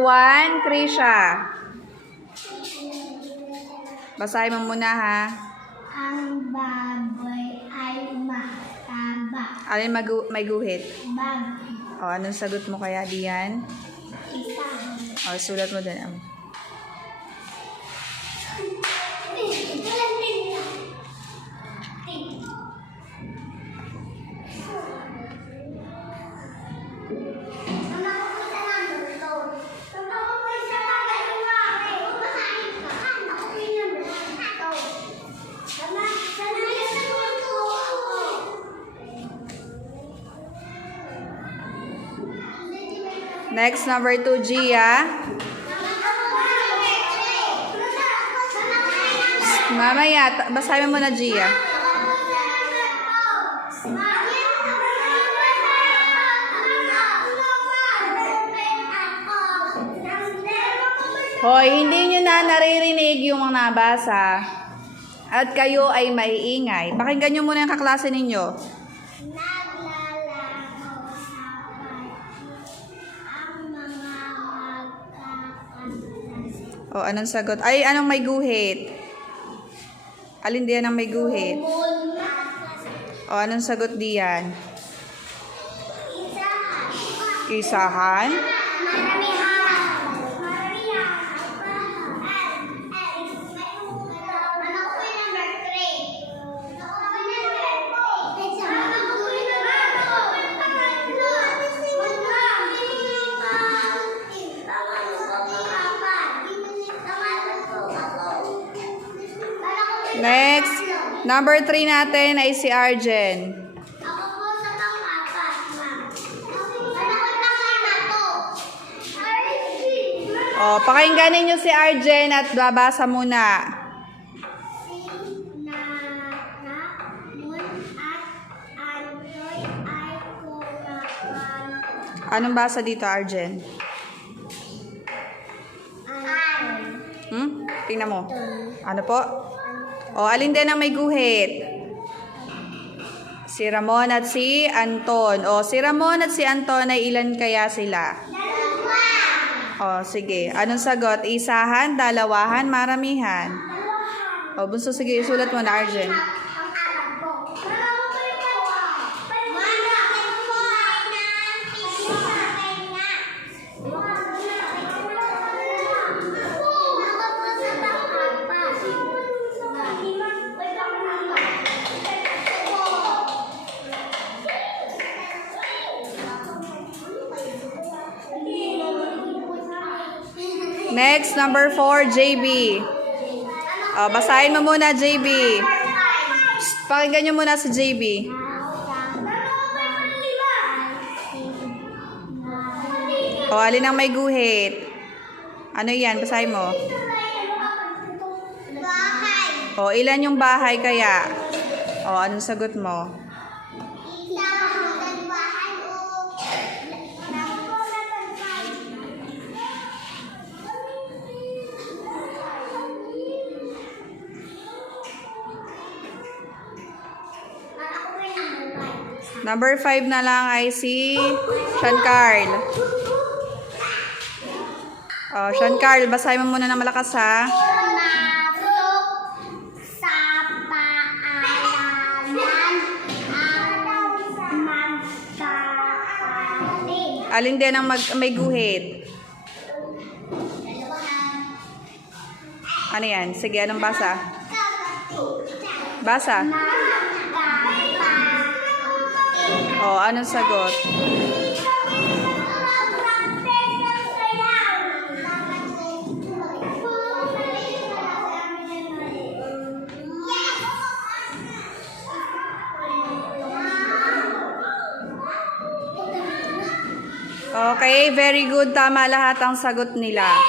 one, Krisha. Basahin mo muna ha. Ang baboy ay mataba. Alin magu may guhit? Bag. O, anong sagot mo kaya diyan? Isa. O, sulat mo din. Next, number two, Gia. Mamaya, basahin mo muna, Gia. Hoy, hindi nyo na naririnig yung mga nabasa. At kayo ay maiingay. Pakinggan nyo muna yung kaklase ninyo. Naglalaho O, anong sagot? Ay, anong may guhit? Alin diyan ang may guhit? O, anong sagot diyan? Isahan? Next, number three natin ay si Arjen. O, pakinggan ninyo si Arjen at babasa muna. Anong basa dito, Arjen? Hmm? Tingnan mo. Ano po? O, alin din ang may guhit? Si Ramon at si Anton. O, si Ramon at si Anton ay ilan kaya sila? O, sige. Anong sagot? Isahan, dalawahan, maramihan. O, bunso, sige. Sulat mo na, Arjen. Next, number four, JB. O, basahin mo muna, JB. Shh, Pakinggan nyo muna si JB. O, alin ang may guhit? Ano yan? Basahin mo. Bahay. O, ilan yung bahay kaya? O, anong sagot mo? Number five na lang ay si Sean Carl. O, Sean Carl, basahin mo muna ng malakas ha. Alin din ang mag- may guhit? Ano yan? Sige, anong basa? Basa. O, anong sagot? Okay, very good. Tama lahat ang sagot nila.